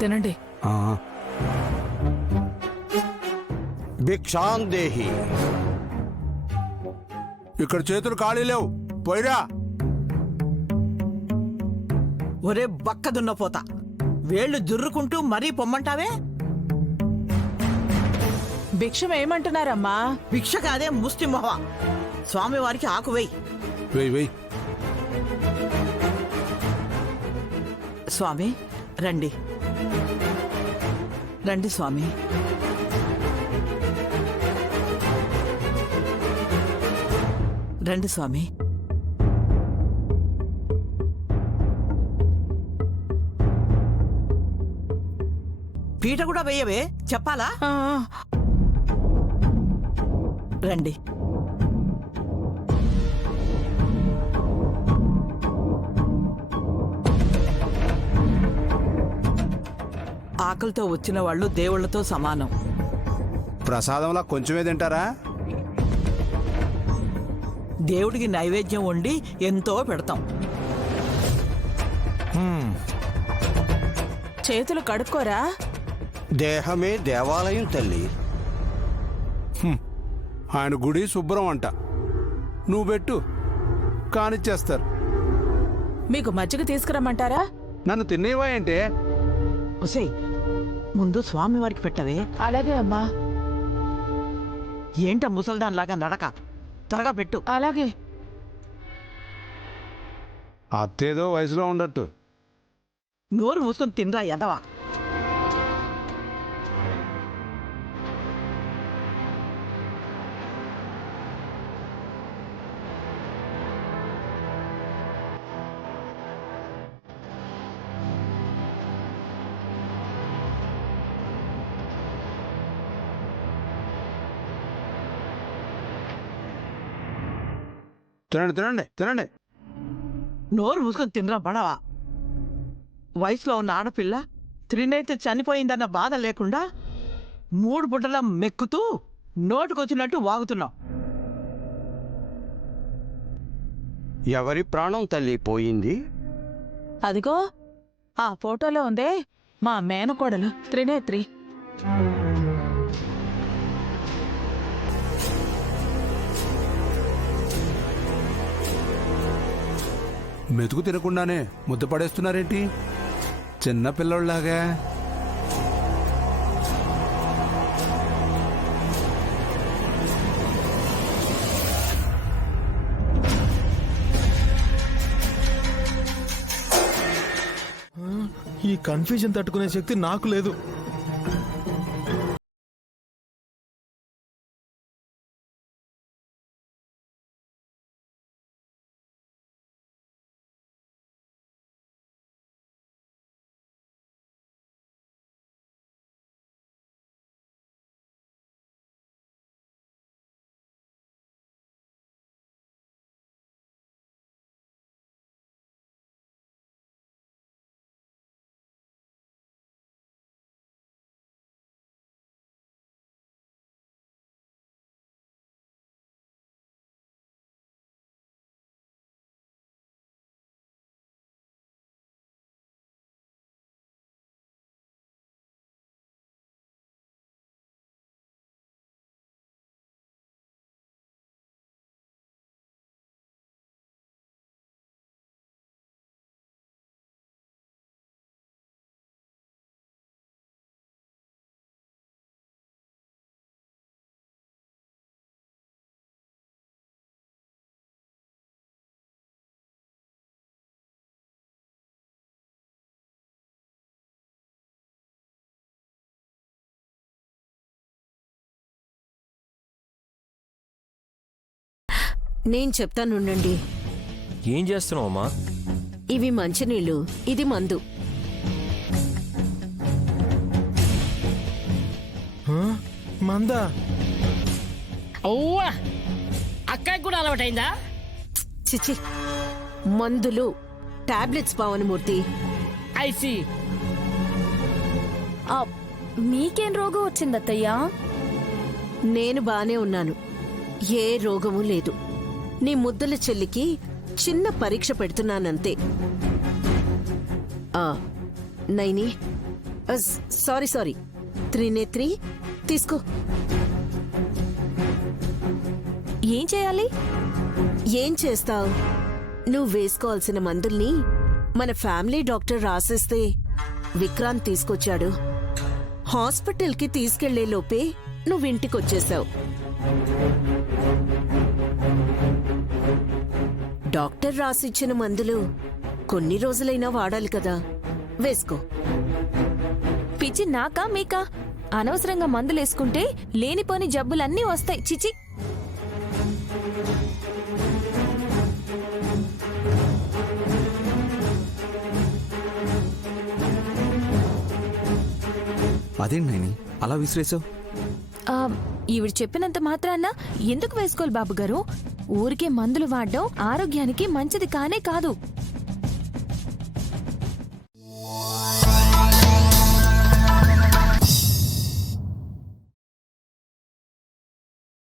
తినండి. భిక్షాందేహి. ఇక్కడ చేతులు ఖాళీ లేవు, పోయిరా. ఒరే బక్క దున్నపోతా, వేళ్లు జుర్రుకుంటూ మరీ పొమ్మంటావే? భిక్షం ఏమంటున్నారమ్మా? భిక్ష కాదే ముష్టి మొహ. స్వామివారికి ఆకు వేయి. వెయ్యి వెయ్యి. స్వామి రండి రండి స్వామి. రండి స్వామి. పీట కూడా వేయవే, చెప్పాలా? రండి. ఆకలితో వచ్చిన వాళ్ళు దేవుళ్లతో సమానం. ప్రసాదంలా కొంచెమే తింటారా? దేవుడికి నైవేద్యం వండి ఎంతో పెడతాం. చేతులు కడుక్కోరా. దేహమే దేవాలయం తల్లి. ఆయన గుడి శుభ్రం అంట. నువ్వు పెట్టు, కానిచ్చేస్తారు. మీకు మజ్జిగ తీసుకురమ్మంటారా? నన్ను తినేవా ఏంటే? ఒసేయ్, ముందు స్వామివారికి పెట్టవే. అలాగే అమ్మా. ఏంట ముసల్దాన్లాగా నడక? త్వరగా పెట్టు. అలాగే. అత్తేదో వయసులో ఉండట్టు. నోరు మూసుకొని తినరా ఎదవా. తినండి తినండి తినండి. నోరు మూసుకొని తినరా బడవా. వయసులో ఉన్న ఆడపిల్ల త్రినేత్రి చనిపోయిందన్న బాధ లేకుండా 3 బుట్టల మెక్కుతూ నోటుకొచ్చినట్టు వాగుతున్నావు. ఎవరి ప్రాణం తల్లి పోయింది? అదిగో ఆ ఫోటోలో ఉందే మా మేనకోడలు త్రినేత్రి. మెతుకు తినకుండానే ముద్ద పడేస్తున్నారేంటి చిన్న పిల్లోళ్ళలాగా? ఈ కన్ఫ్యూజన్ తట్టుకునే శక్తి నాకు లేదు. నేను చెప్తానుండండి. ఏం చేస్తున్నావమ్మా? ఇవి మంచినీళ్ళు, ఇది మందు. మందా? అవ్వా, అక్కకి కూడా అలవాటైందా? చిచి, మందులు, టాబ్లెట్స్ పావనమూర్తి. ఐసి. మీకేం రోగం వచ్చిందత్తయ్యా? నేను బానే ఉన్నాను, ఏ రోగమూ లేదు. నీ ముద్దుల చెల్లికి చిన్న పరీక్ష పెడుతున్నానంతే. నైని, సారీ త్రినేత్రి తీసుకో. ఏం చేయాలి? ఏం చేస్తావు? నువ్వు వేసుకోవాల్సిన మందుల్ని మన ఫ్యామిలీ డాక్టర్ రాసిస్తే విక్రాంత్ తీసుకొచ్చాడు. హాస్పిటల్కి తీసుకెళ్లే లోపే నువ్వు ఇంటికొచ్చేసావు. డాక్టర్ రాసిచ్చిన మందులు కొన్ని రోజులైనా వాడాలి కదా, వేసుకో. పిచ్చి నాకా మీకా? అనవసరంగా మందులేసుకుంటే లేనిపోని జబ్బులన్నీ వస్తాయి. చిచి. అదేంటి నైని అలా విసిరేసావు? ఆ, ఈవిడ చెప్పినంత మాత్రాన ఎందుకు వేసుకోవాలి బాబు గారు? ఊరికే మందులు వాడడం ఆరోగ్యానికి మంచిది కానే కాదు.